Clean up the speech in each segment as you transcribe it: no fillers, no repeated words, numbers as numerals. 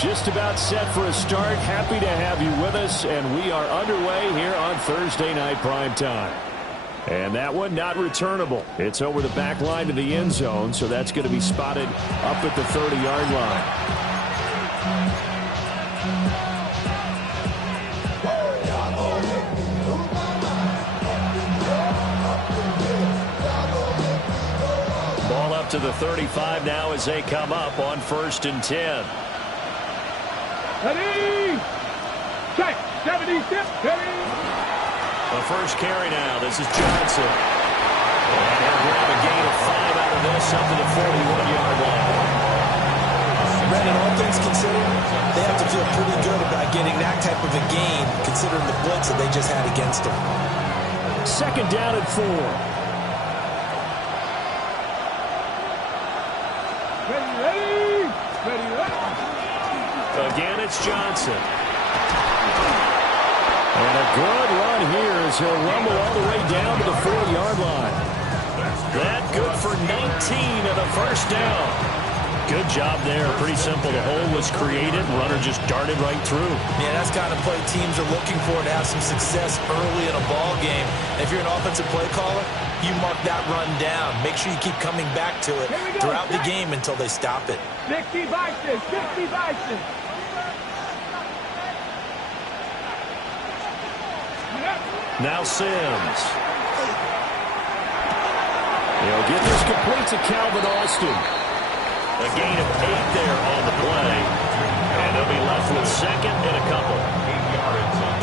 Just about set for a start. Happy to have you with us, and we are underway here on Thursday Night Primetime. And that one not returnable. It's over the back line to the end zone, so that's going to be spotted up at the 30-yard line. Ball up to the 35 now as they come up on 1st and 10. Ready! Check! 70, step, ready! The first carry now. This is Johnson. And he'll grab a gain of 5 out of this up to the 41-yard line. Brandon, all things considered, they have to feel pretty good about getting that type of a gain, considering the blitz that they just had against them. 2nd down and 4. Ready! Ready, ready! Again, it's Johnson. And a good run here as he'll rumble all the way down to the 40-yard line. That good for 19 and a first down. Good job there. Pretty simple. The hole was created. Runner just darted right through. Yeah, that's the kind of play teams are looking for to have some success early in a ball game. And if you're an offensive play caller, you mark that run down. Make sure you keep coming back to it throughout the game until they stop it. 60 Bison, 60 Bison. Now Sims. He'll get this complete to Calvin Austin. A gain of 8 there on the play. And they'll be left with 2nd and a couple.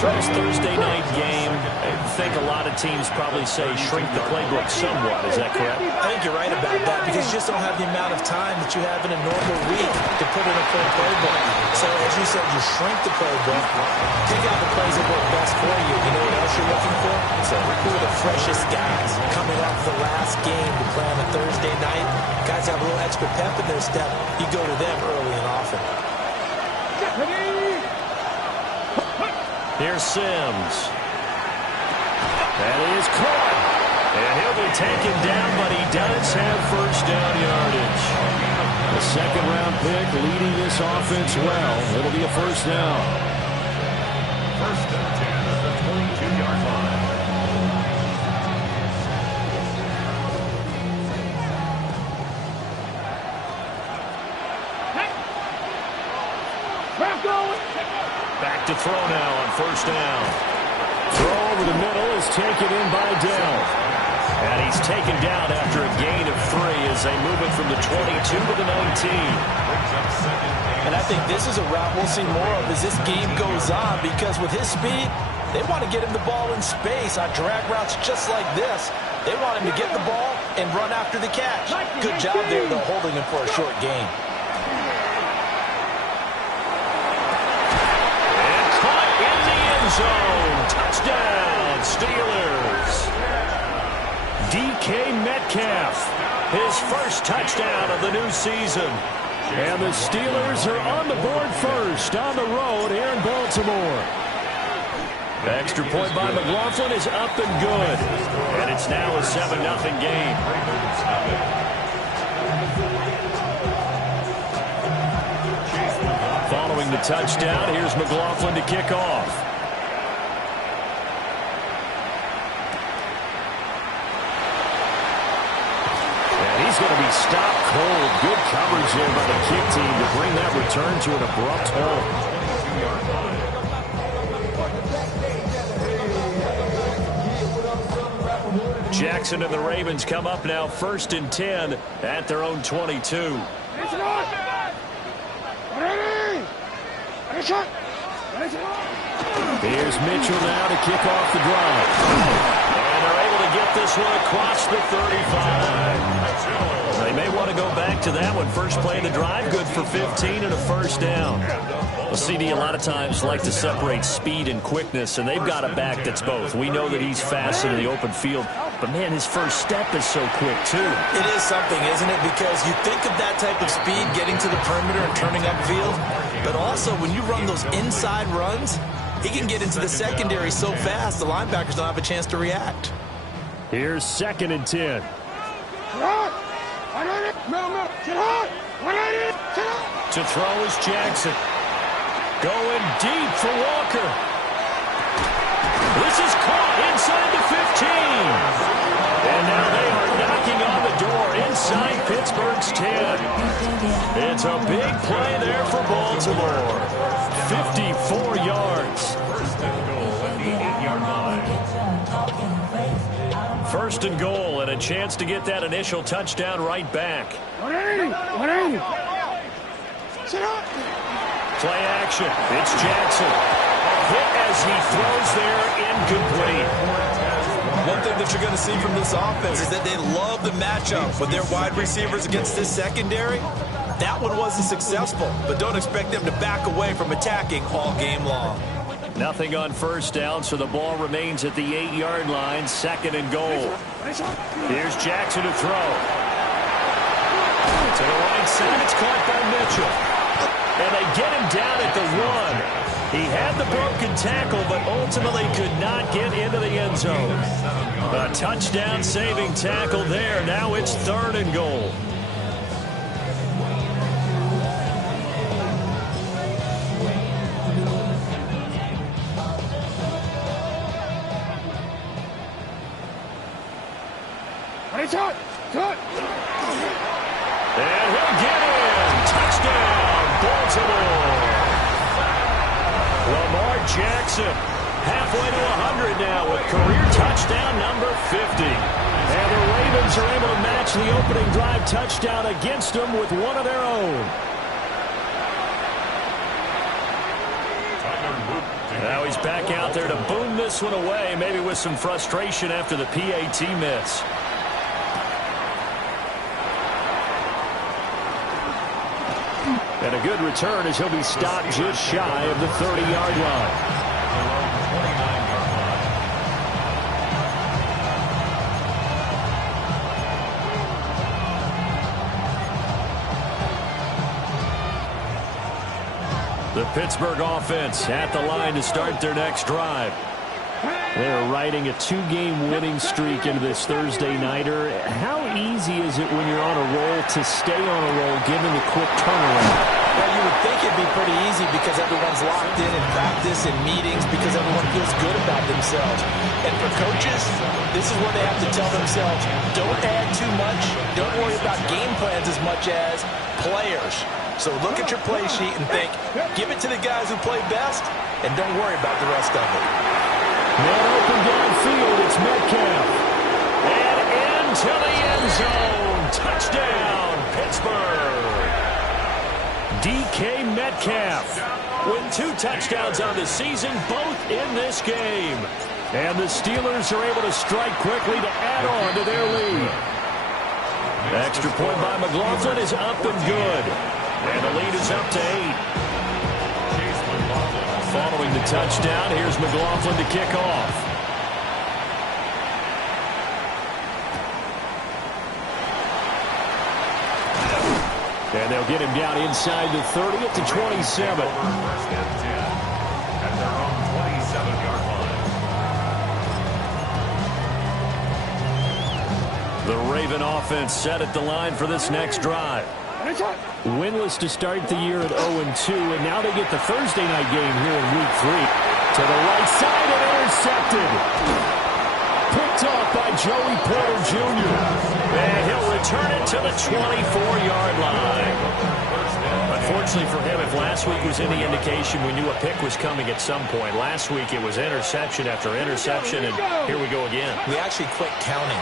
This Thursday night game, I think a lot of teams probably say shrink the playbook somewhat. Is that correct? I think you're right about that because you just don't have the amount of time that you have in a normal week to put in a full playbook. So as you said, you shrink the playbook, pick out the plays that work best for you. You know what else you're looking for? So who are the freshest guys coming off the last game to play on a Thursday night? Guys have a little extra pep in their step. You go to them early and often. Here's Sims. That is caught. And he'll be taken down, but he does have first down yardage. The 2nd-round pick leading this offense well. It'll be a first down. 1st and 10 at the 22-yard line. Back to throw now on 1st down. Throw over the middle is taken in by Dell. And he's taken down after a gain of 3 as they move it from the 22 to the 19. And I think this is a route we'll see more of as this game goes on because with his speed, they want to get him the ball in space on drag routes just like this. They want him to get the ball and run after the catch. Good job there, though, holding him for a short gain. Zone. Touchdown, Steelers. DK Metcalf, his first touchdown of the new season. And the Steelers are on the board first on the road here in Baltimore. The extra point by McLaughlin is up and good. And it's now a 7-0 game. Following the touchdown, here's McLaughlin to kick off. He's going to be stopped cold. Good coverage there by the kick team to bring that return to an abrupt halt. Jackson and the Ravens come up now 1st and 10 at their own 22. Here's Mitchell now to kick off the drive. And they're able to get this one across the 35. They may want to go back to that one. First play of the drive, good for 15 and a first down. Well, CD a lot of times like to separate speed and quickness, and they've got a back that's both. We know that he's fast in the open field, but, man, his first step is so quick, too. It is something, isn't it? Because you think of that type of speed getting to the perimeter and turning upfield, but also when you run those inside runs, he can get into the secondary so fast the linebackers don't have a chance to react. Here's 2nd and 10. To throw is Jackson. Going deep for Walker. This is caught inside the 15. And now they are knocking on the door inside Pittsburgh's 10. It's a big play there for Baltimore. 54 yards. First and goal at the 8-yard line. First and goal, and a chance to get that initial touchdown right back. 180. Play action. It's Jackson. Hit as he throws there, incomplete. One thing that you're going to see from this offense is that they love the matchup with their wide receivers against this secondary. That one wasn't successful, but don't expect them to back away from attacking all game long. Nothing on first down, so the ball remains at the 8-yard line, second and goal. Here's Jackson to throw. To the right side, it's caught by Mitchell. And they get him down at the 1. He had the broken tackle, but ultimately could not get into the end zone. A touchdown-saving tackle there. Now it's third and goal. And he'll get in. Touchdown, Baltimore. Lamar Jackson, halfway to 100 now with career touchdown number 50. And the Ravens are able to match the opening drive touchdown against them with one of their own. Now he's back out there to boom this one away, maybe with some frustration after the PAT miss. And a good return as he'll be stopped just shy of the 30-yard line. The Pittsburgh offense at the line to start their next drive. They're riding a 2-game winning streak into this Thursday nighter. How easy is it when you're on a roll to stay on a roll given the quick turnaround? Well, you would think it'd be pretty easy because everyone's locked in practice and meetings because everyone feels good about themselves. And for coaches, this is what they have to tell themselves. Don't add too much. Don't worry about game plans as much as players. So look at your play sheet and think, give it to the guys who play best, and don't worry about the rest of it. Man open downfield, it's Metcalf. And into the end zone. Touchdown, Pittsburgh. DK Metcalf with 2 touchdowns on the season, both in this game. And the Steelers are able to strike quickly to add on to their lead. The extra point by McLaughlin is up and good. And the lead is up to 8. Following the touchdown, here's McLaughlin to kick off. And they'll get him down inside the 30 at the 27. First and 10 at their own 27-yard line. The Raven offense set at the line for this next drive. Winless to start the year at 0-2, and now they get the Thursday night game here in Week 3. To the right side and intercepted. Picked off by Joey Porter Jr. And he'll return it to the 24-yard line. Unfortunately for him, if last week was any indication, we knew a pick was coming at some point. Last week it was interception after interception, and here we go again. We actually quit counting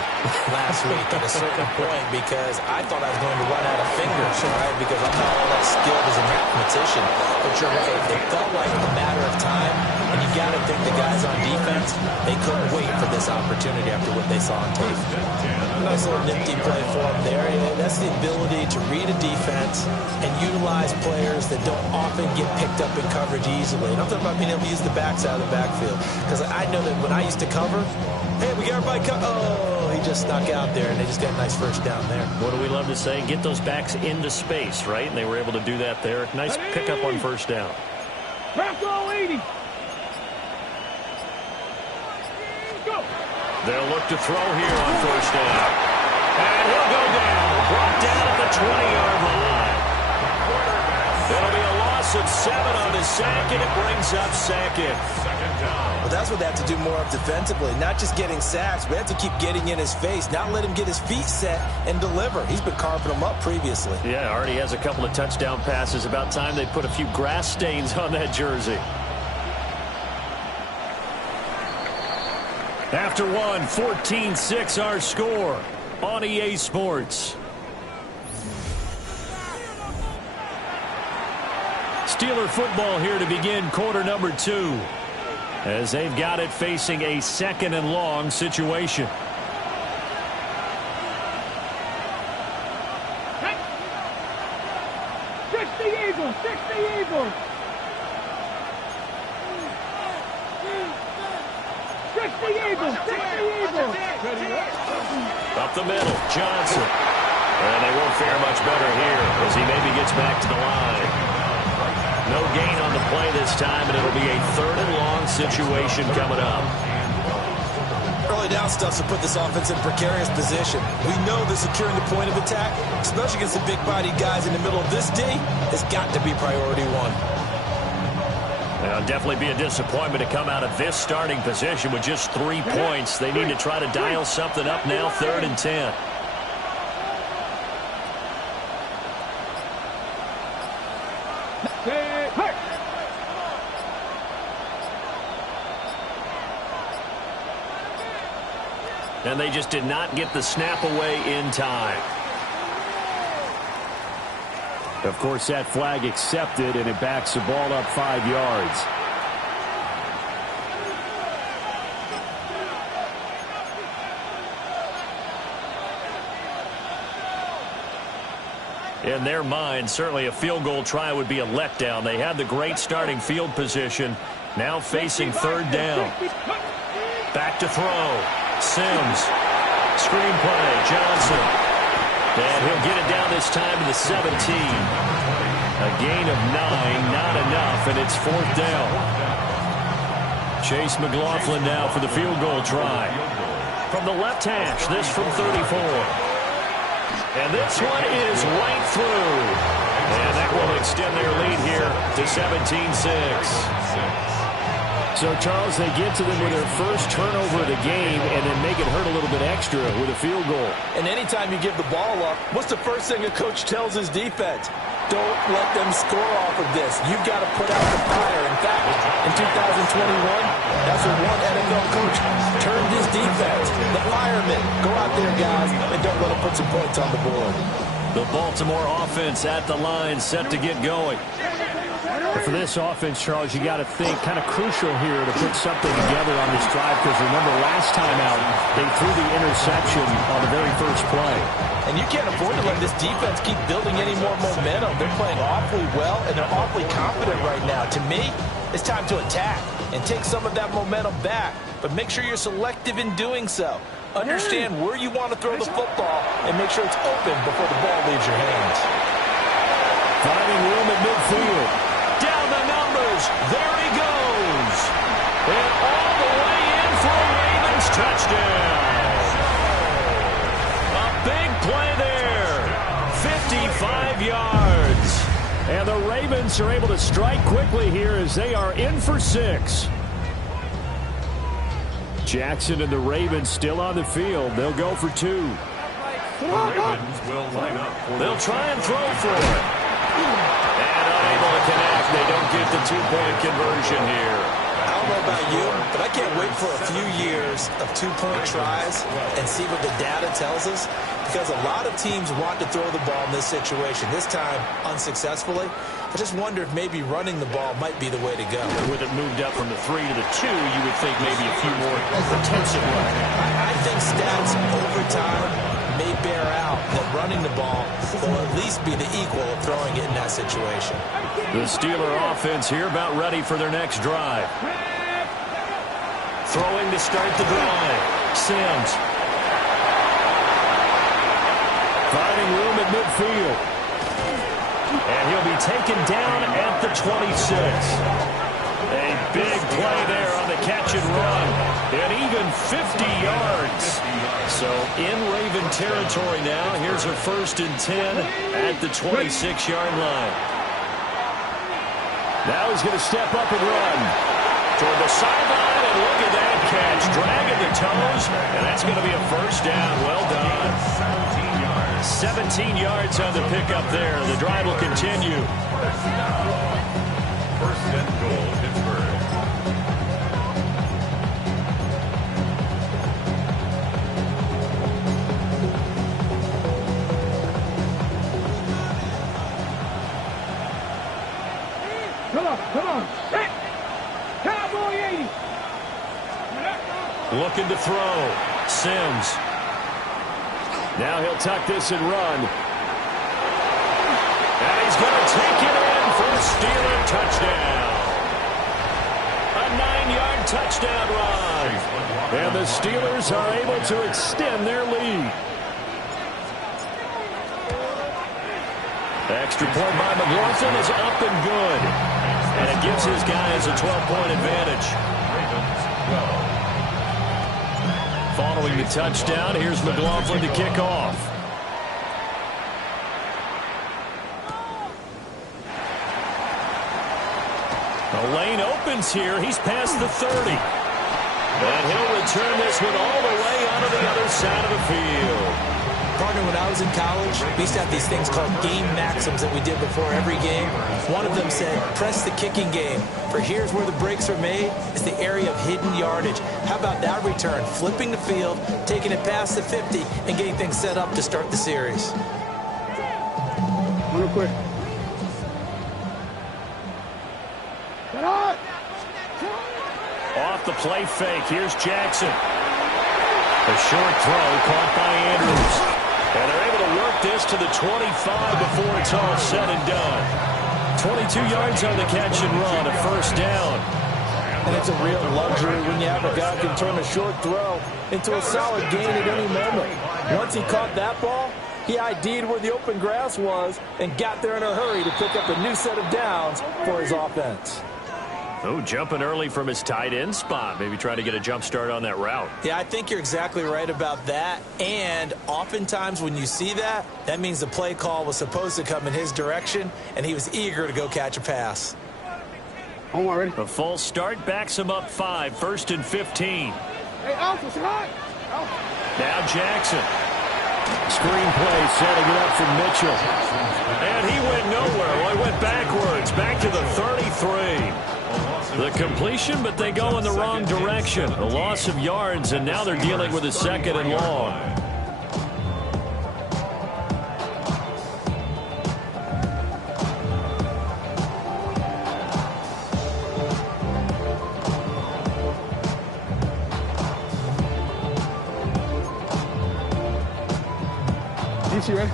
last week at a certain point because I thought I was going to run out of fingers, right? Because I'm not all that skilled as a mathematician. But you're right, it felt like a matter of time, and you got to think the guys on defense, they couldn't wait for this opportunity after what they saw on tape. Nice little nifty play for them there. Yeah, that's the ability to read a defense and utilize players that don't often get picked up in coverage easily. And I'm talking about being able to use the backs out of the backfield. Because I know that when I used to cover, hey, we got everybody covered. Oh, he just snuck out there, and they just got a nice first down there. What do we love to say? Get those backs into space, right? And they were able to do that there. Nice pickup on first down. Go 80. Go. They'll look to throw here on first down. And he'll go down. Brought down at the 20-yard line. It'll be a loss loss of 7 on his sack, and it brings up second. Second down. Well, that's what they have to do more of defensively. Not just getting sacks, but have to keep getting in his face, not let him get his feet set and deliver. He's been carving them up previously. Yeah, already has a couple of touchdown passes. About time they put a few grass stains on that jersey. After one, 14-6 our score on EA Sports. Steeler football here to begin quarter number 2, as they've got it facing a 2nd and long situation. Six the Eagles! Six the Eagles! Six the Eagles! Six the Eagles! Up the middle, Johnson. And they won't fare much better here as he maybe gets back to the line. No gain on the play this time, and it'll be a 3rd and long situation coming up. Early down stuff to put this offense in precarious position. We know that securing the point of attack, especially against the big-bodied guys in the middle of this D, has got to be priority 1. It'll definitely be a disappointment to come out of this starting position with just 3 points. They need to try to dial something up now, 3rd and 10. And they just did not get the snap away in time. Of course, that flag accepted, and it backs the ball up 5 yards. In their mind, certainly a field goal try would be a letdown. They had the great starting field position, now facing 3rd down. Back to throw. Sims. Screenplay. Johnson. And he'll get it down this time to the 17. A gain of 9, not enough, and it's 4th down. Chase McLaughlin now for the field goal try. From the left hash, this from 34. And this one is right through. And that will extend their lead here to 17-6. So, Charles, they get to them with their first turnover of the game and then make it hurt a little bit extra with a field goal. And anytime you give the ball up, what's the first thing a coach tells his defense? Don't let them score off of this. You've got to put out the fire. In fact, in 2021, that's what one NFL coach turned his defense. The firemen. Go out there, guys, and don't let them put some points on the board. The Baltimore offense at the line, set to get going. For this offense, Charles, you got to think kind of crucial here to put something together on this drive, because remember last time out, they threw the interception on the very first play. And you can't afford to let this defense keep building any more momentum. They're playing awfully well, and they're awfully confident right now. To me, it's time to attack and take some of that momentum back, but make sure you're selective in doing so. Understand where you want to throw the football and make sure it's open before the ball leaves your hands. Finding room at midfield. Down the numbers. There he goes. And all the way in for a Ravens touchdown. A big play there. 55 yards. And the Ravens are able to strike quickly here as they are in for 6. Jackson and the Ravens still on the field. They'll go for 2. The Ravens will line up. They'll try and throw for it. And unable to connect. They don't get the 2-point conversion here. I don't know about you, but I can't wait for a few years of 2-point tries and see what the data tells us, because a lot of teams want to throw the ball in this situation. This time, unsuccessfully. I just wonder if maybe running the ball might be the way to go. With it moved up from the 3 to the 2, you would think maybe a few more attempts at running. I think stats over time may bear out that running the ball will at least be the equal of throwing it in that situation. The Steeler offense here about ready for their next drive. Throwing to start the drive. Sims. Finding room at midfield. And he'll be taken down at the 26. A big play there on the catch and run. And even 50 yards. So in Raven territory now. Here's a 1st and 10 at the 26-yard line. Now he's going to step up and run. Toward the sideline, and look at that catch. Dragging the toes, and that's going to be a first down. Well done. 17 yards on the pickup there. The drive will continue. First and goal, Pittsburgh. Come on. Set. Cowboy 80. Looking to throw. Sims. Now he'll tuck this and run. And he's going to take it in for a Steeler touchdown. A 9-yard touchdown run. And the Steelers are able to extend their lead. Extra point by McLaughlin is up and good. And it gives his guys a 12-point advantage. Following the touchdown, here's McLaughlin to kick off. The lane opens here. He's past the 30. And he'll return this one all the way onto the other side of the field. Partner, when I was in college, we used to have these things called game maxims that we did before every game. One of them said, press the kicking game. For here's where the breaks are made. It's the area of hidden yardage. How about that return? Flipping the field, taking it past the 50, and getting things set up to start the series. Real quick. Get on! Off the play fake. Here's Jackson. A short throw caught by Andrews. And they're able to work this to the 25 before it's all said and done. 22 yards on the catch and run, a first down. And it's a real luxury when you have a guy who can turn a short throw into a solid gain at any moment. Once he caught that ball, he ID'd where the open grass was and got there in a hurry to pick up a new set of downs for his offense. Oh, jumping early from his tight end spot. Maybe trying to get a jump start on that route. Yeah, I think you're exactly right about that. And oftentimes when you see that, that means the play call was supposed to come in his direction, and he was eager to go catch a pass. I'm already. A false start backs him up 5, first and 15. Hey, Alpha, it's hot. Now Jackson. Screen play setting it up for Mitchell. And he went nowhere. Well, he went backwards, back to the 33. The completion, but they go in the wrong direction. A loss of yards, and now they're dealing with a second and long. DC, ready?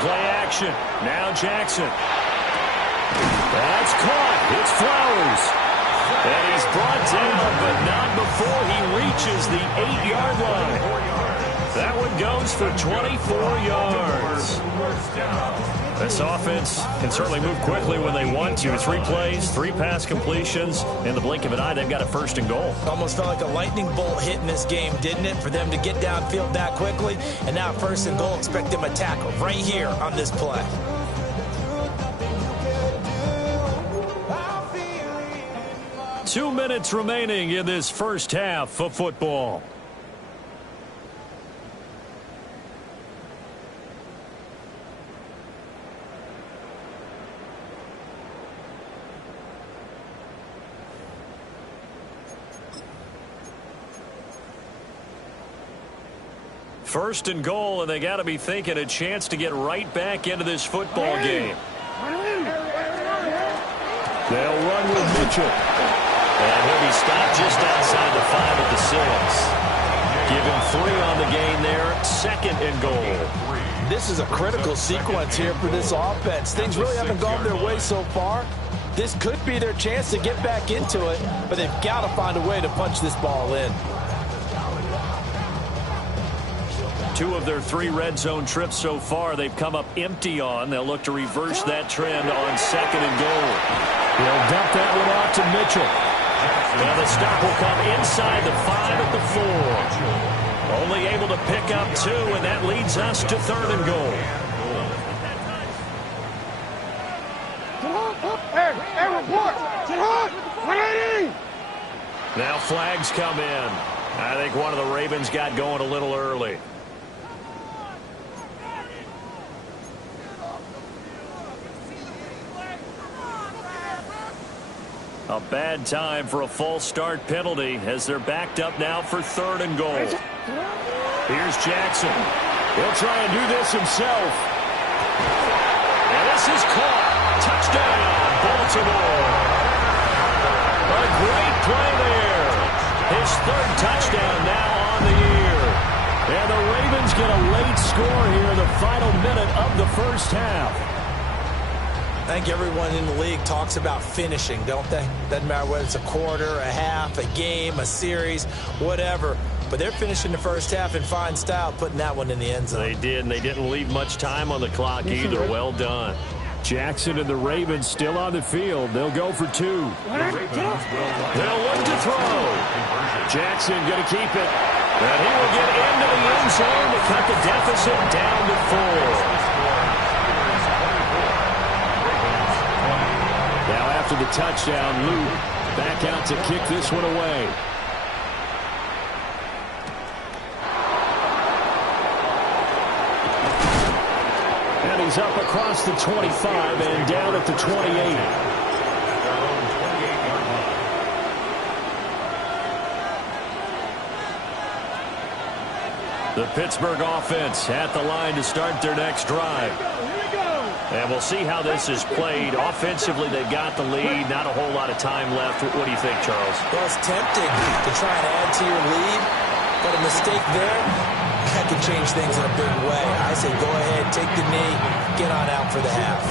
Play action. Now Jackson. That's caught. It's Flowers. And he's brought down, but not before he reaches the 8-yard line. That one goes for 24 yards. This offense can certainly move quickly when they want to. 3 plays, 3 pass completions. In the blink of an eye, they've got a first and goal. Almost felt like a lightning bolt hit in this game, didn't it? For them to get downfield that quickly. And now first and goal, expect them to tackle right here on this play. Two minutes remaining in this first half of football. First and goal, and they got to be thinking a chance to get right back into this football game. They'll run with Mitchell. And he'll be stopped just outside the 5 at the 6. Give him 3 on the gain there. Second and goal. This is a critical sequence here for this offense. Things really haven't gone their way so far. This could be their chance to get back into it, but they've got to find a way to punch this ball in. 2 of their 3 red zone trips so far they've come up empty on. They'll look to reverse that trend on second and goal. He'll dump that one off to Mitchell. And the stop will come inside the 5 at the 4. Only able to pick up 2, and that leads us to 3rd and goal. Hey, report! 180! Now flags come in. I think one of the Ravens got going a little early. A bad time for a false start penalty as they're backed up now for 3rd and goal. Here's Jackson. He'll try and do this himself. And this is caught. Touchdown, Baltimore. A great play there. His 3rd touchdown now on the year. And the Ravens get a late score here in the final minute of the first half. I think everyone in the league talks about finishing, don't they? Doesn't matter whether it's a quarter, a half, a game, a series, whatever. But they're finishing the first half in fine style, putting that one in the end zone. They did, and they didn't leave much time on the clock either. Well done. Jackson and the Ravens still on the field. They'll go for 2. They'll look to throw. Jackson going to keep it. And he will get into the end zone to cut the deficit down to 4. Now after the touchdown, Luke back out to kick this one away. And he's up across the 25 and down at the 28. The Pittsburgh offense at the line to start their next drive. And we'll see how this is played. Offensively, they've got the lead. Not a whole lot of time left. What do you think, Charles? Well, it's tempting to try and add to your lead, but a mistake there, that could change things in a big way. I say go ahead, take the knee, get on out for the half.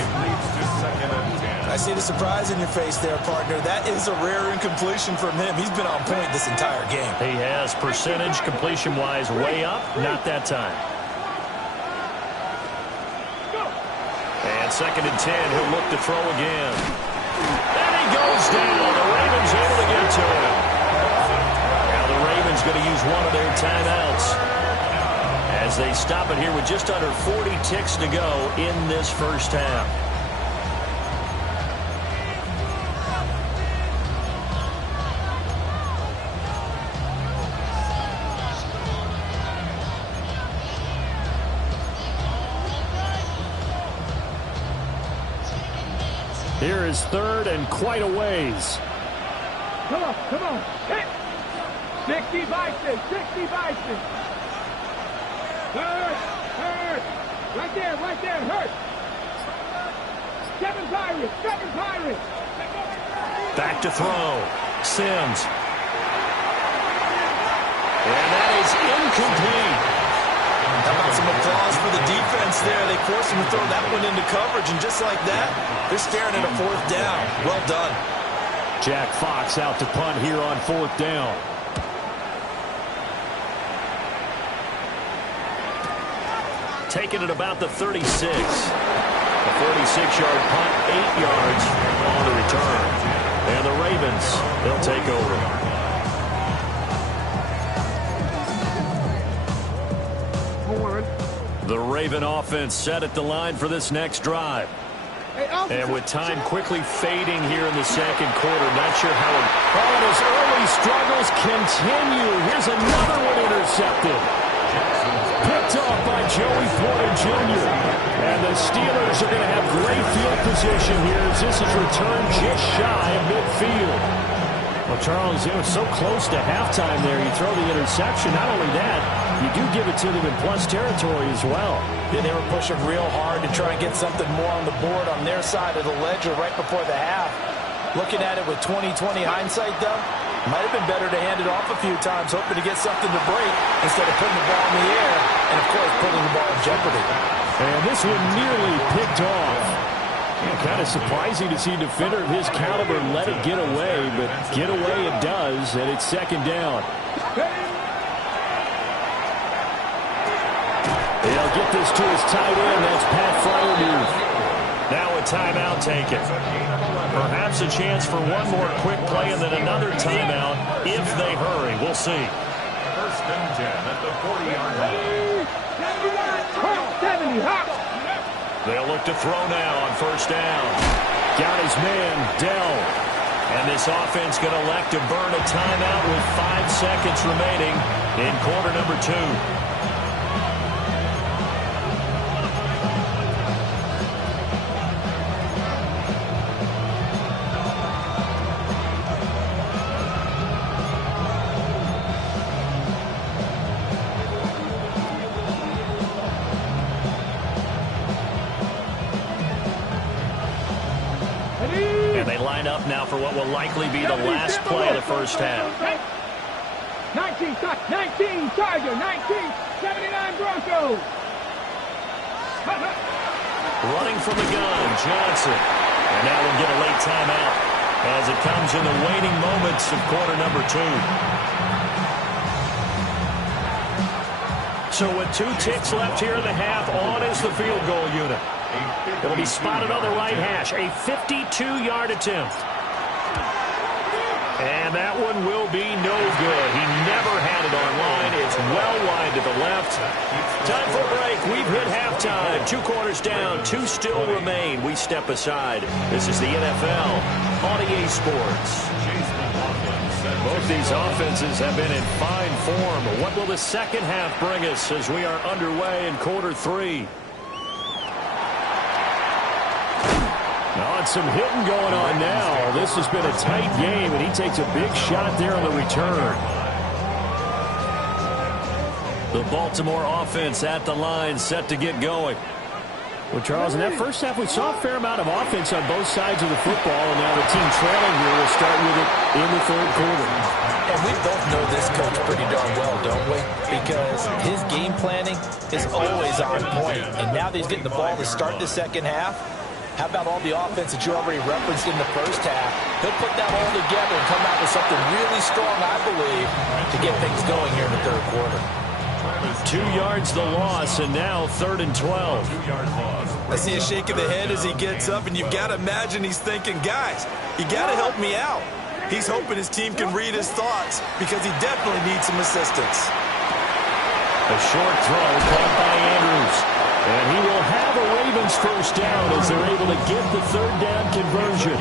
I see the surprise in your face there, partner. That is a rare incompletion from him. He's been on point this entire game. He has. Percentage completion-wise way up. Not that time. And 2nd and 10, he'll look to throw again. And he goes down. The Ravens able to get to him. Now the Ravens going to use one of their timeouts as they stop it here with just under 40 ticks to go in this first half. Here is 3rd and quite a ways. Come on. Hit. 60 Bison. Hurt. Right there, hurt. 7 Pirates. Back to throw. Sims. And that is incomplete. How about some applause for the defense there? They forced him to throw that one into coverage, and just like that, they're staring at a 4th down. Well done. Jack Fox out to punt here on 4th down. Taking it about the 36. A 46-yard punt, 8 yards on the return. And the Ravens, they'll take over. The Raven offense set at the line for this next drive. And with time quickly fading here in the second quarter, not sure how it... Oh, and his early struggles continue. Here's another one intercepted. Picked off by Joey Porter Jr. And the Steelers are going to have great field position here as this is returned just shy of midfield. Well, Charles, it was so close to halftime there. You throw the interception. Not only that, you do give it to them in plus territory as well. Yeah, they were pushing real hard to try and get something more on the board on their side of the ledger right before the half. Looking at it with 20/20 hindsight, though, might have been better to hand it off a few times, hoping to get something to break instead of putting the ball in the air and, of course, putting the ball in jeopardy. And this one nearly picked off. Kind of surprising to see a defender of his caliber let it get away, but get away it does, and it's 2nd down. They'll get this to his tight end. That's Pat Freiermuth. Now a timeout taken. Perhaps a chance for one more quick play and then another timeout if they hurry. We'll see. First and 10 at the 40-yard line. 70, hop. They'll look to throw now on first down. Got his man, Dell. And this offense going to elect to burn a timeout with 5 seconds remaining in quarter number 2. And they line up now for what will likely be the last play of the first half. 19 Tiger, 79 Broncos. Running from the gun, Johnson. And now we'll get a late timeout as it comes in the waning moments of quarter number 2. So with 2 ticks left here in the half, on is the field goal unit. It'll be spotted on the right hash. A 52-yard attempt. And that one will be no good. He never had it on line. It's well wide to the left. Time for a break. We've hit halftime. 2 quarters down. 2 still remain. We step aside. This is the NFL on EA Sports. Both these offenses have been in fine form. What will the second half bring us as we are underway in quarter 3? Some hitting going on now. This has been a tight game, and he takes a big shot there on the return. The Baltimore offense at the line, set to get going. Well, Charles, in that first half, we saw a fair amount of offense on both sides of the football, and now the team trailing here will start with it in the third quarter. And we both know this coach pretty darn well, don't we? Because his game planning is always on point. And now that he's getting the ball to start the second half, how about all the offense that you already referenced in the first half? He'll put that all together and come out with something really strong, I believe, to get things going here in the third quarter. 2 yards the loss, and now 3rd and 12. I see a shake of the head as he gets up, and you've got to imagine he's thinking, guys, you got to help me out. He's hoping his team can read his thoughts because he definitely needs some assistance. A short throw caught by Andrews. And he will have a Ravens first down as they're able to get the 3rd down conversion.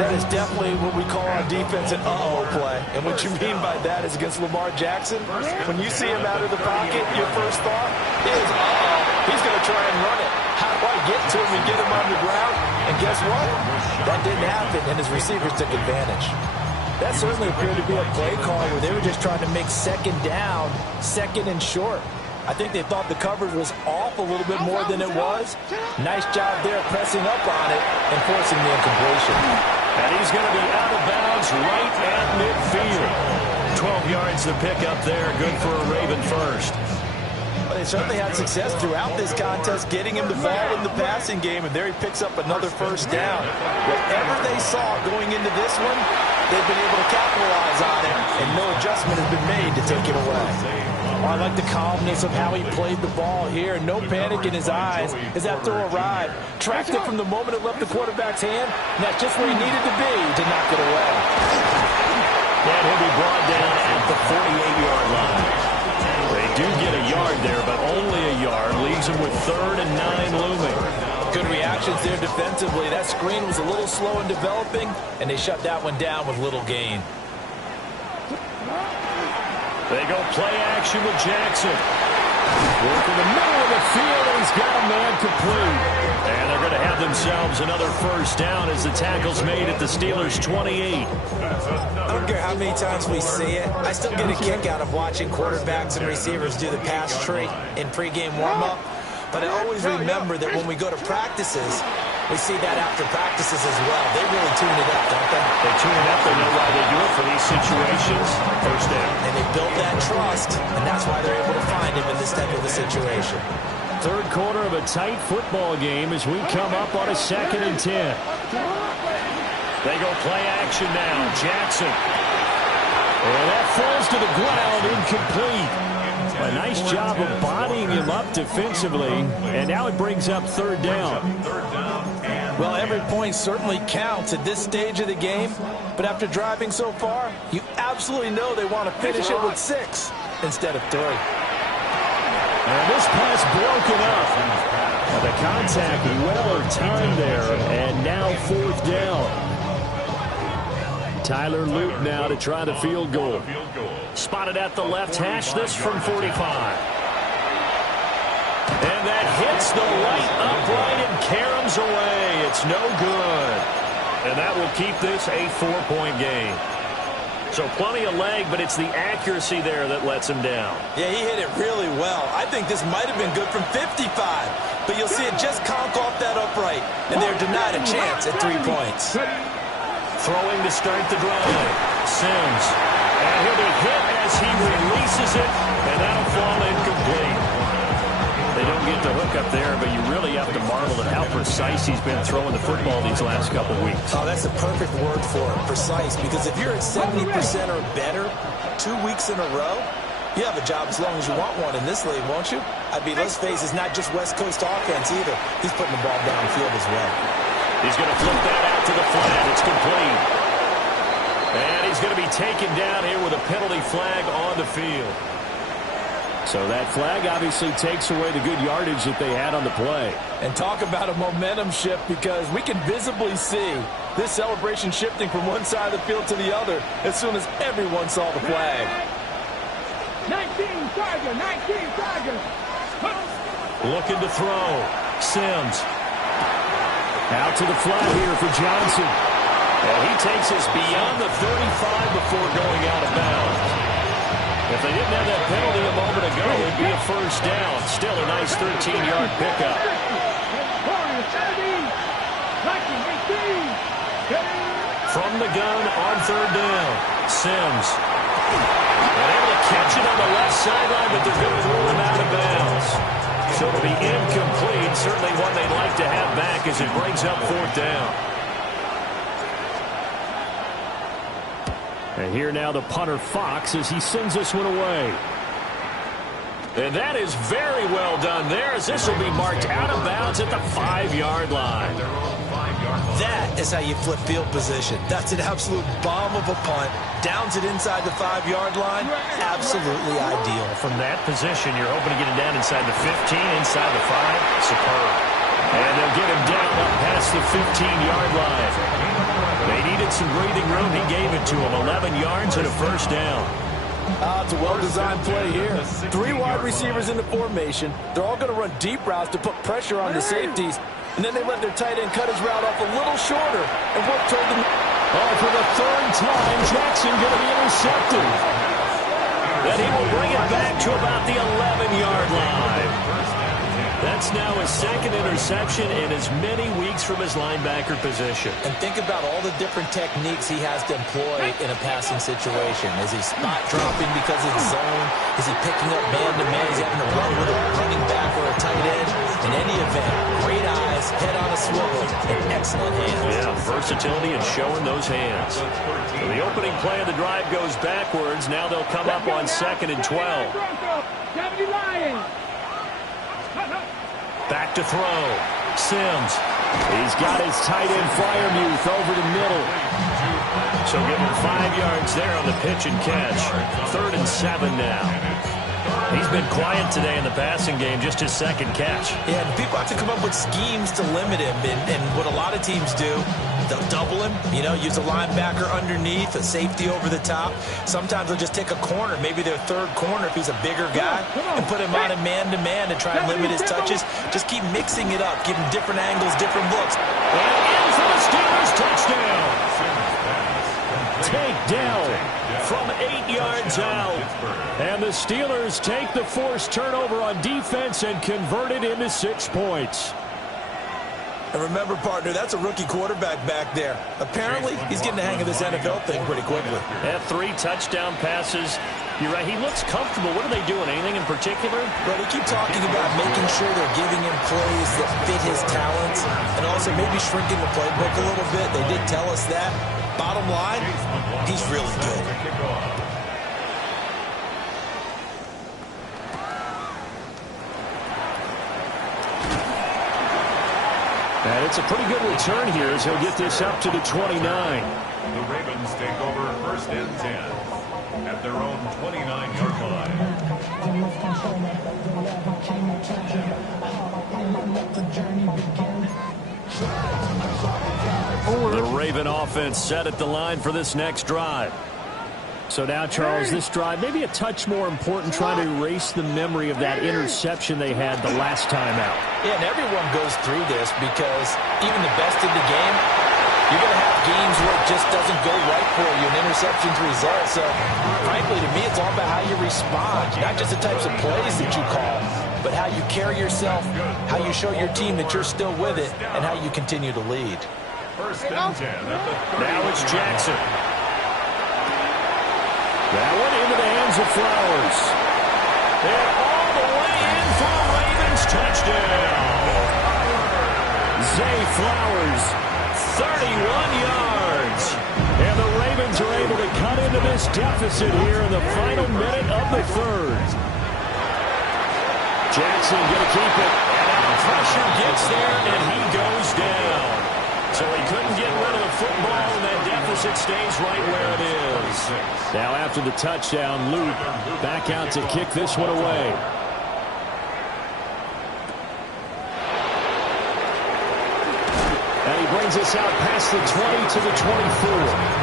That is definitely what we call on defense an uh-oh play. And what you mean by that is against Lamar Jackson, when you see him out of the pocket, your first thought is, uh-oh, he's going to try and run it. How do I get to him and get him on the ground? And guess what? That didn't happen, and his receivers took advantage. That certainly appeared to be a play call where they were just trying to make second down, second and short. I think they thought the coverage was off a little bit more than it was. Nice job there pressing up on it and forcing the incompletion. And he's going to be out of bounds right at midfield. 12 yards to pick up there. Good for a Raven first. Well, they certainly had success throughout this contest getting him the ball in the passing game, and there he picks up another first down. Whatever they saw going into this one, they've been able to capitalize on it, and no adjustment has been made to take it away. I like the calmness of how he played the ball here. No panic in his eyes as that throw arrived. Tracked it from the moment it left the quarterback's hand, and that's just where he needed to be to knock it away. And he'll be brought down at the 48-yard line. They do get a yard there, but only a yard. Leaves him with 3rd and 9 looming. Good reactions there defensively. That screen was a little slow in developing, and they shut that one down with little gain. They go play action with Jackson. Work in the middle of the field, and he's got a man complete. And they're going to have themselves another first down as the tackle's made at the Steelers' 28. I don't care how many times we see it. I still get a kick out of watching quarterbacks and receivers do the pass tree in pregame warm-up. But I always remember that when we go to practices, we see that after practices as well. They really tune it up, don't they? They tune it up. They know why they do it for these situations. First down. And they build that trust, and that's why they're able to find him in this type of a situation. Third quarter of a tight football game as we come up on a 2nd and 10. They go play action now. Jackson. And that falls to the ground, incomplete. A nice job of bodying him up defensively, and now it brings up 3rd down. Well, every point certainly counts at this stage of the game, but after driving so far, you absolutely know they want to finish it with 6 instead of 3. And this pass broken up. The contact well timed there, and now 4th down. Tyler Luke now to try the field goal. Spotted at the left hash, this from 45. And that hits the right upright and caroms away. It's no good. And that will keep this a 4-point game. So plenty of leg, but it's the accuracy there that lets him down. Yeah, he hit it really well. I think this might have been good from 55. But you'll see it just conk off that upright. And they're denied a chance at 3 points. Throwing to start the drive. Sims. And he'll be hit as he releases it. And that'll fall incomplete. They don't get the hook up there, but you really have to marvel at how precise he's been throwing the football these last couple weeks. Oh, that's the perfect word for it, precise. Because if you're at 70% or better 2 weeks in a row, you have a job as long as you want one in this league, won't you? I mean, let's face it, it's not just West Coast offense either. He's putting the ball downfield as well. He's going to flip that out to the flat. It's complete. And he's going to be taken down here with a penalty flag on the field. So that flag obviously takes away the good yardage that they had on the play. And talk about a momentum shift, because we can visibly see this celebration shifting from one side of the field to the other as soon as everyone saw the flag. 19 Tiger, 19 Tiger. Looking to throw. Sims. Out to the flat here for Johnson. And he takes us beyond the 35 before going out of bounds. If they didn't have that penalty a moment ago, it'd be a first down. Still a nice 13-yard pickup. From the gun on 3rd down. Sims. And able to catch it on the left sideline, but they're going to rule him out of bounds. So it'll be incomplete. Certainly one they'd like to have back as it brings up 4th down. And here now the punter Fox as he sends this one away. And that is very well done there, as this will be marked out of bounds at the 5-yard line. That is how you flip field position. That's an absolute bomb of a punt. Downs it inside the 5-yard line. Absolutely ideal. From that position, you're hoping to get it down inside the 15, inside the 5. Superb. And they'll get him down up past the 15-yard line. They needed some breathing room. He gave it to him. 11 yards and a first down. It's a well-designed play here. 3 wide receivers in the formation. They're all going to run deep routes to put pressure on the safeties. And then they let their tight end cut his route off a little shorter and work toward the... Oh, for the 3rd time, Jackson going to be intercepted. Then he will bring it back to about the 11-yard line. That's now his 2nd interception in as many weeks from his linebacker position. And think about all the different techniques he has to employ in a passing situation. Is he spot dropping because it's zone? Is he picking up man-to-man? Is he having to run with a running back or a tight end? In any event, great eyes, head on a swivel, and excellent hands. Yeah, versatility and showing those hands. So the opening play of the drive goes backwards. Now they'll come up on 2nd and 12. Back to throw. Sims. He's got his tight end Fryermuth over the middle. So give him 5 yards there on the pitch and catch. 3rd and 7 now. He's been quiet today in the passing game, just his 2nd catch. Yeah, and people have to come up with schemes to limit him. And what a lot of teams do, they'll double him, use a linebacker underneath, a safety over the top. Sometimes they'll just take a corner, maybe their 3rd corner if he's a bigger guy, and put him on a man-to-man to try and limit his touches. Just keep mixing it up, give him different angles, different looks. And in for the Steelers touchdown. Takedown from 8 yards out. And the Steelers take the forced turnover on defense and convert it into 6 points. And remember, partner, that's a rookie quarterback back there. Apparently, he's getting the hang of this NFL thing pretty quickly. Had 3 touchdown passes. You're right, he looks comfortable. What are they doing? Anything in particular? Well, they keep talking about making sure they're giving him plays that fit his talents and also maybe shrinking the playbook a little bit. They did tell us that. Bottom line, he's really good. And it's a pretty good return here as he'll get this up to the 29. The Ravens take over 1st and 10 at their own 29-yard line. The Raven offense set at the line for this next drive. So now, Charles, this drive maybe a touch more important, trying to erase the memory of that interception they had the last time out. Yeah, and everyone goes through this because even the best in the game, you're going to have games where it just doesn't go right for you, and interceptions result. So, frankly, to me, it's all about how you respond, not just the types of plays that you call, but how you carry yourself, how you show your team that you're still with it, and how you continue to lead. 1st and 10 at the 30. Now it's Jackson. That one into the hands of Flowers. And all the way in for a Ravens touchdown. Zay Flowers, 31 yards. And the Ravens are able to cut into this deficit here in the final minute of the third. Jackson going to keep it. And now pressure gets there, and he goes down. So he couldn't get rid of the football, and that deficit stays right where it is. Now after the touchdown, Luke back out to kick this one away. And he brings us out past the 20 to the 24.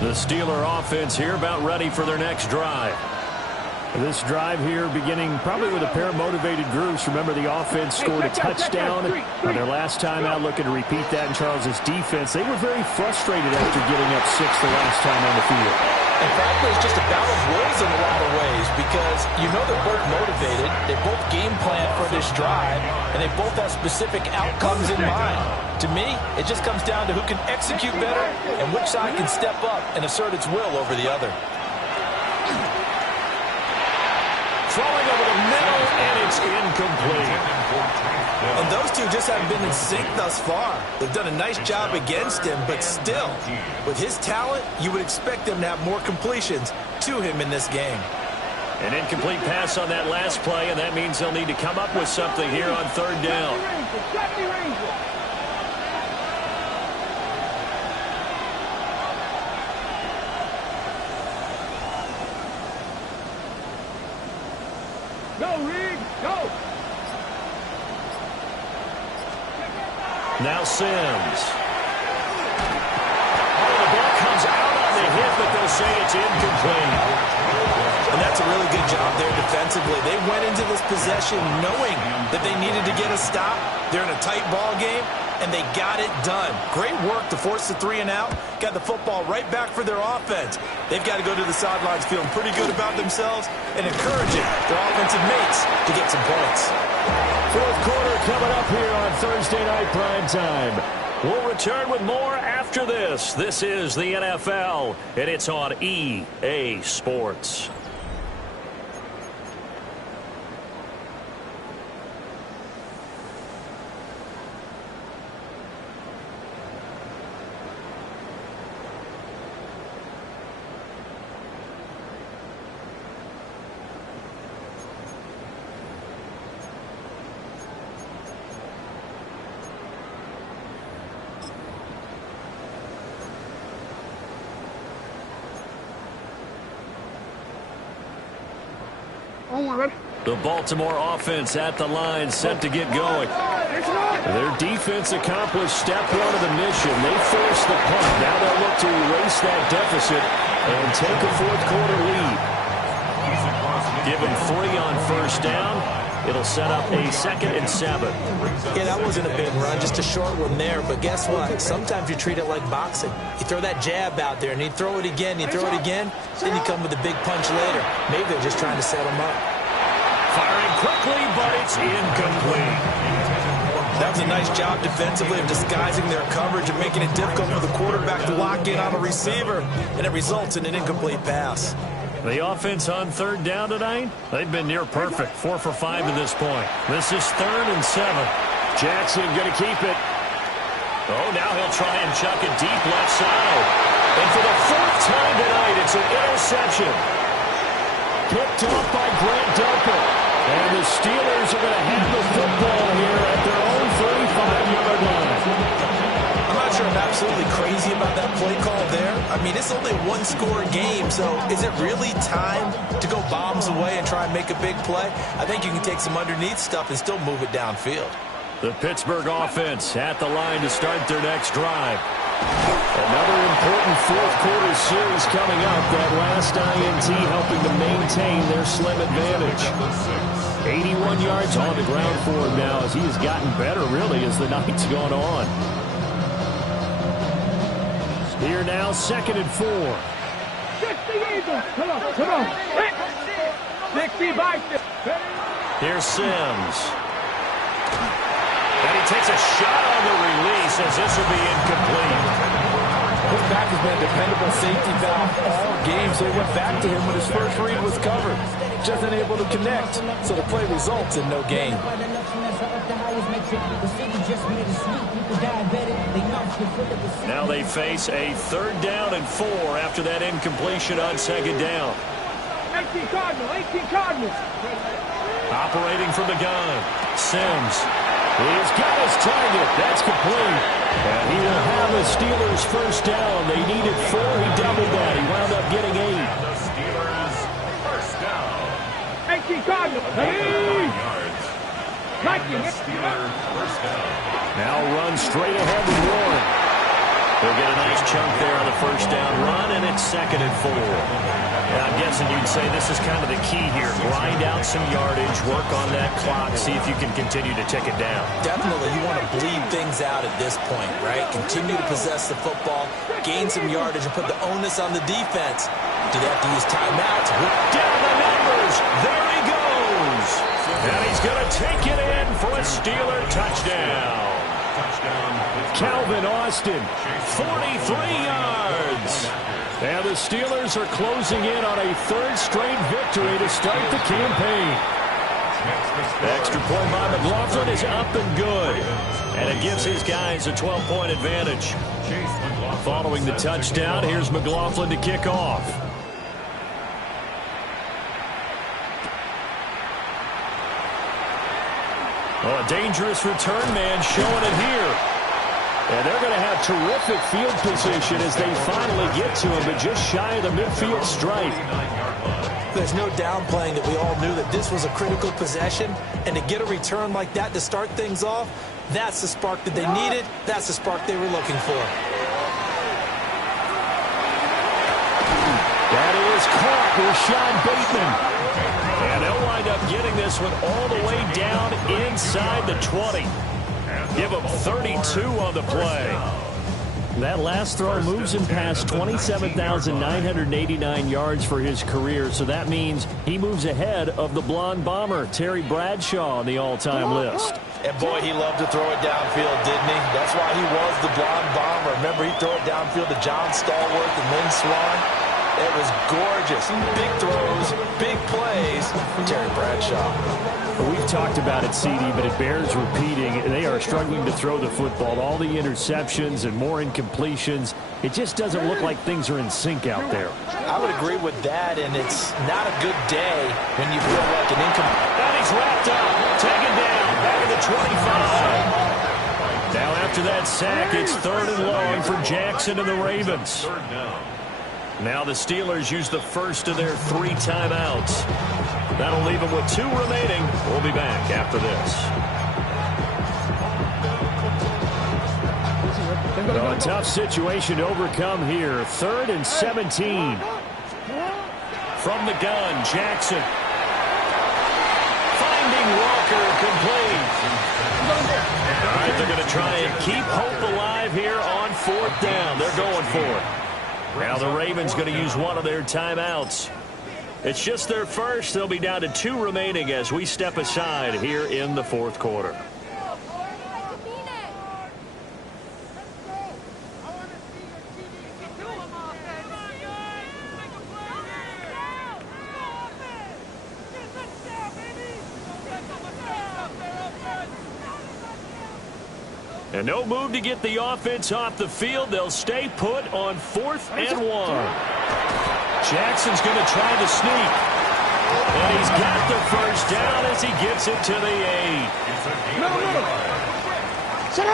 The Steeler offense here about ready for their next drive. This drive here beginning probably with a pair of motivated groups. Remember, the offense scored a touchdown on their last time out, looking to repeat that in Charles's defense. They were very frustrated after getting up 6 the last time on the field. And frankly, it's just a battle of wills in a lot of ways because you know they're both motivated, they both game plan for this drive, and they both have specific outcomes in mind. To me, it just comes down to who can execute better and which side can step up and assert its will over the other. Throwing over the middle, and it's incomplete. And those two just haven't been in sync thus far. They've done a nice job against him, but still, with his talent, you would expect them to have more completions to him in this game. An incomplete pass on that last play, and that means they'll need to come up with something here on 3rd down. Go, Reed, go! Now Sims. Oh, the ball comes out on the hit, but they'll say it's incomplete. And that's a really good job there defensively. They went into this possession knowing that they needed to get a stop. They're in a tight ball game, and they got it done. Great work to force the 3 and out. Got the football right back for their offense. They've got to go to the sidelines feeling pretty good about themselves and encouraging their offensive mates to get some points. 4th quarter coming up here on Thursday Night Primetime. We'll return with more after this. This is the NFL, and it's on EA Sports. The Baltimore offense at the line, set to get going. Their defense accomplished step 1 of the mission. They forced the punt. Now they'll look to erase that deficit and take a 4th quarter lead. Give them 3 on 1st down. It'll set up a 2nd and 7. Yeah, that wasn't a big run, just a short one there. But guess what? Sometimes you treat it like boxing. You throw that jab out there, and you throw it again, then you come with a big punch later. Maybe they're just trying to set them up. Firing quickly, but it's incomplete. That was a nice job defensively of disguising their coverage and making it difficult for the quarterback to lock in on a receiver, and it results in an incomplete pass. The offense on third down tonight, they've been near perfect. 4 for 5 to this point. This is 3rd and 7. Jackson going to keep it. Oh, now he'll try and chuck it deep left side. And for the 4th time tonight, it's an interception. Picked off by Grant Delpit. And the Steelers are going to have the football here at their own 35-yard line. I'm not sure I'm absolutely crazy about that play call there. I mean, it's only a one-score game, so is it really time to go bombs away and try and make a big play? I think you can take some underneath stuff and still move it downfield. The Pittsburgh offense at the line to start their next drive. Another important fourth-quarter series coming up. That last INT helping to maintain their slim advantage. 81 yards on the ground for him now as he has gotten better, really, as the night's gone on. Here now, 2nd and 4. 60 Eagles. Come on. 60 by 50. Here's Sims. And he takes a shot on the release as this will be incomplete. His back has been a dependable safety valve all game, so he went back to him when his first read was covered. Just unable to connect, so the play results in no gain. Now they face a 3rd down and 4 after that incompletion on 2nd down. 18 Cardinals. Operating from the gun, Sims. He's got his target. That's complete. And he will have the Steelers 1st down. They needed 4. He doubled that. He wound up getting 8. The Steelers 1st down. 18 Cardinals. Hey! Steelers 1st down. Now run straight ahead with Warren. They'll get a nice chunk there on the 1st down run, and it's 2nd and 4. And I'm guessing you'd say this is kind of the key here. Grind out some yardage, work on that clock, see if you can continue to tick it down. Definitely, you want to bleed things out at this point, right? Continue to possess the football, gain some yardage, and put the onus on the defense. Do they have to use timeouts? Down the numbers. There he goes. And he's going to take it in for a Steeler touchdown. Calvin Austin, 43 yards. And the Steelers are closing in on a 3rd straight victory to start the campaign. Extra point by McLaughlin is up and good. And it gives his guys a 12-point advantage. Following the touchdown, here's McLaughlin to kick off. Oh, a dangerous return man showing it here. And they're going to have terrific field position as they finally get to him, but just shy of the midfield stripe. There's no downplaying that we all knew that this was a critical possession, and to get a return like that to start things off, that's the spark that they needed. That's the spark they were looking for. That is caught with Sean Bateman. And they'll wind up getting this one all the way down inside the 20. Give him 32 on the play. That last throw moves him past 27,989 yards for his career, so that means he moves ahead of the blonde bomber, Terry Bradshaw, on the all-time list. And boy, he loved to throw it downfield, didn't he? That's why he was the blonde bomber. Remember, he'd throw it downfield to John Stallworth and Lynn Swann. It was gorgeous. Big throws, big plays from Terry Bradshaw. We've talked about it, CD, but it bears repeating. They are struggling to throw the football. All the interceptions and more incompletions. It just doesn't look like things are in sync out there. I would agree with that, and it's not a good day when you feel like an incomplete. And he's wrapped up, taken down, back at the 25. Now after that sack, it's 3rd and long for Jackson and the Ravens. Now the Steelers use the first of their 3 timeouts. That'll leave them with 2 remaining. We'll be back after this. A tough situation to overcome here. 3rd and 17. From the gun, Jackson. Finding Walker, complete. All right, they're going to try and keep hope alive here on 4th down. They're going for it. Now the Ravens going to use one of their timeouts. It's just their first. They'll be down to 2 remaining as we step aside here in the 4th quarter. And no move to get the offense off the field. They'll stay put on 4th and 1. Jackson's going to try the sneak. And he's got the first down as he gets it to the 8. They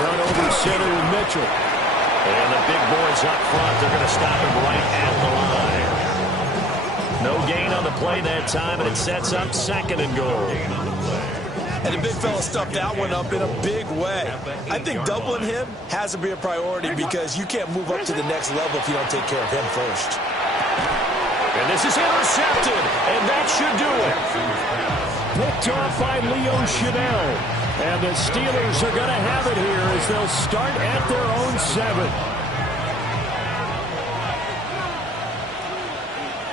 run over center with Mitchell. And the big boys up front, they're going to stop him right at the line. No gain on the play that time, and it sets up 2nd and goal. And the big fella stuffed that one up in a big way. I think doubling him has to be a priority because you can't move up to the next level if you don't take care of him first. And this is intercepted, and that should do it. Picked off by Leo Chanel. And the Steelers are going to have it here as they'll start at their own 7.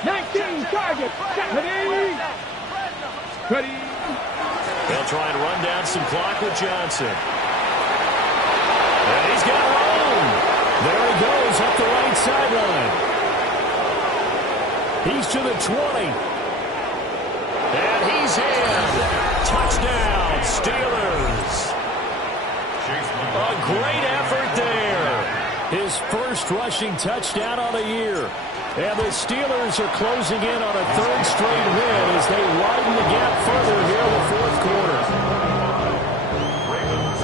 19 targets. Ready. They'll try and run down some clock with Johnson. And he's got room. There he goes up the right sideline. He's to the 20. And he's in. Touchdown, Steelers. A great effort there. His first rushing touchdown on the year. And the Steelers are closing in on a 3rd straight win as they widen the gap further here in the 4th quarter. Ravens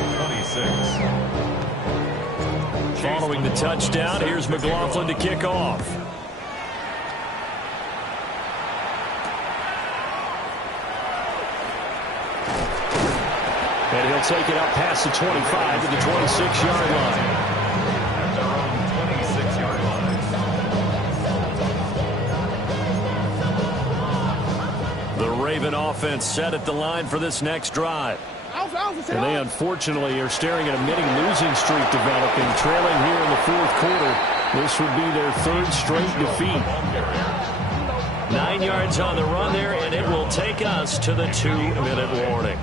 26. Following the touchdown, here's McLaughlin to kick off. And he'll take it up past the 25 to the 26-yard line. At their own 26-yard line. The Raven offense set at the line for this next drive. And they unfortunately are staring at a mini losing streak developing, trailing here in the 4th quarter. This would be their 3rd straight defeat. 9 yards on the run there, and it will take us to the 2-minute warning.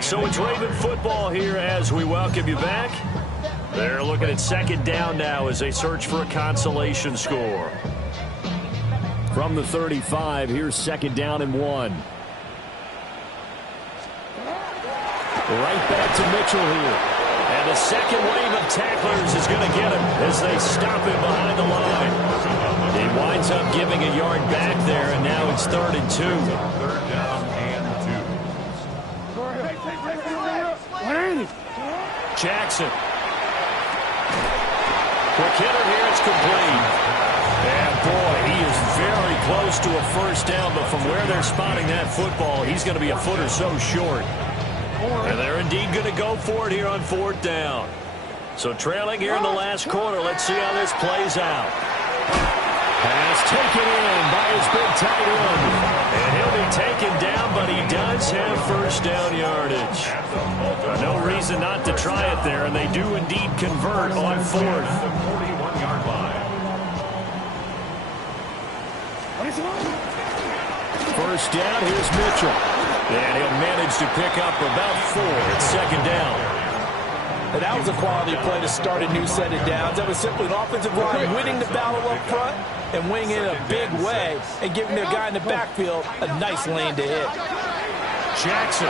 So it's Raven football here as we welcome you back. They're looking at 2nd down now as they search for a consolation score. From the 35, here's 2nd down and 1. Right back to Mitchell here. And the second wave of tacklers is going to get him as they stop him behind the line. He winds up giving a yard back there, and now it's 3rd and 2. 3rd down and 2. Jackson. Quick hitter here, it's complete. And boy, he is very close to a first down, but from where they're spotting that football, he's going to be a foot or so short. And they're indeed going to go for it here on 4th down. So trailing here in the last quarter, let's see how this plays out. Pass taken in by his big tight end. And he'll be taken down, but he does have first down yardage. No reason not to try it there, and they do indeed convert on 4th. 41-yard line. First down, here's Mitchell. And he'll manage to pick up about 4 at 2nd down. And that was a quality play to start a new set of downs. That was simply an offensive line winning the battle up front and winning it in a big way and giving the guy in the backfield a nice lane to hit. Jackson.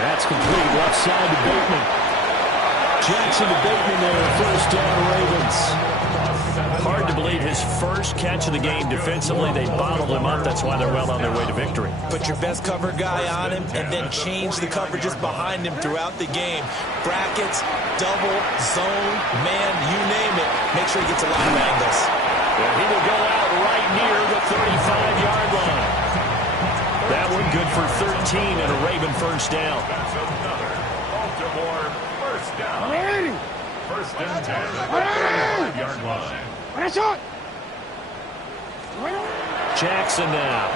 That's complete left side to Bateman. Jackson to Bateman there, first down Ravens. Hard to believe his first catch of the game defensively. They bottled him up. That's why they're well on their way to victory. Put your best cover guy on him and then change the coverages behind him throughout the game. Brackets, double, zone, man, you name it. Make sure he gets a lot of angles. And he will go out right near the 35-yard line. That one good for 13 and a Raven first down. That's another Baltimore first down. 1st and 10 at the 35-yard line. Jackson now.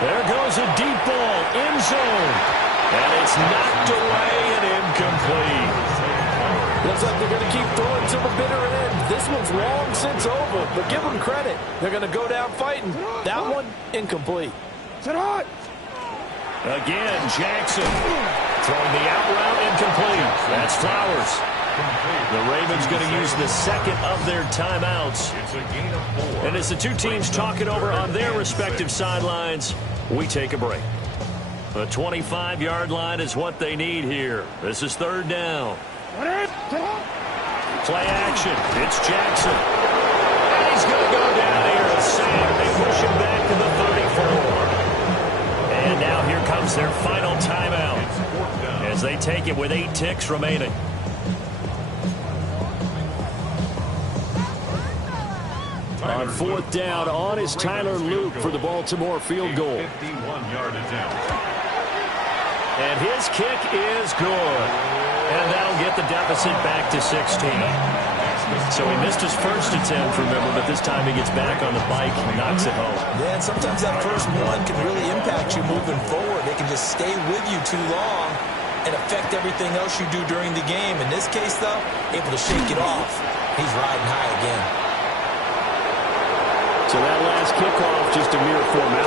There goes a deep ball, end zone. And it's knocked away and incomplete. Looks like they're going to keep throwing to the bitter end. This one's long since over, but give them credit. They're going to go down fighting. That one, incomplete. Again, Jackson throwing the out route, incomplete. That's Flowers. The Ravens going to use the second of their timeouts. It's a gain of 4. And as the two teams talk it over on their respective sidelines, we take a break. The 25-yard line is what they need here. This is third down. Play action. It's Jackson. And he's going to go down here and sack. They push him back to the 34. And now here comes their final timeout as they take it with 8 ticks remaining. On fourth down, on is Tyler Luke for the Baltimore field goal. 51-yard attempt. And his kick is good. And that'll get the deficit back to 16. So he missed his first attempt, remember, but this time he gets back on the bike and knocks it home. Yeah, and sometimes that first one can really impact you moving forward. They can just stay with you too long and affect everything else you do during the game. In this case, though, able to shake it off. He's riding high again. So that last kickoff, just a mere formality.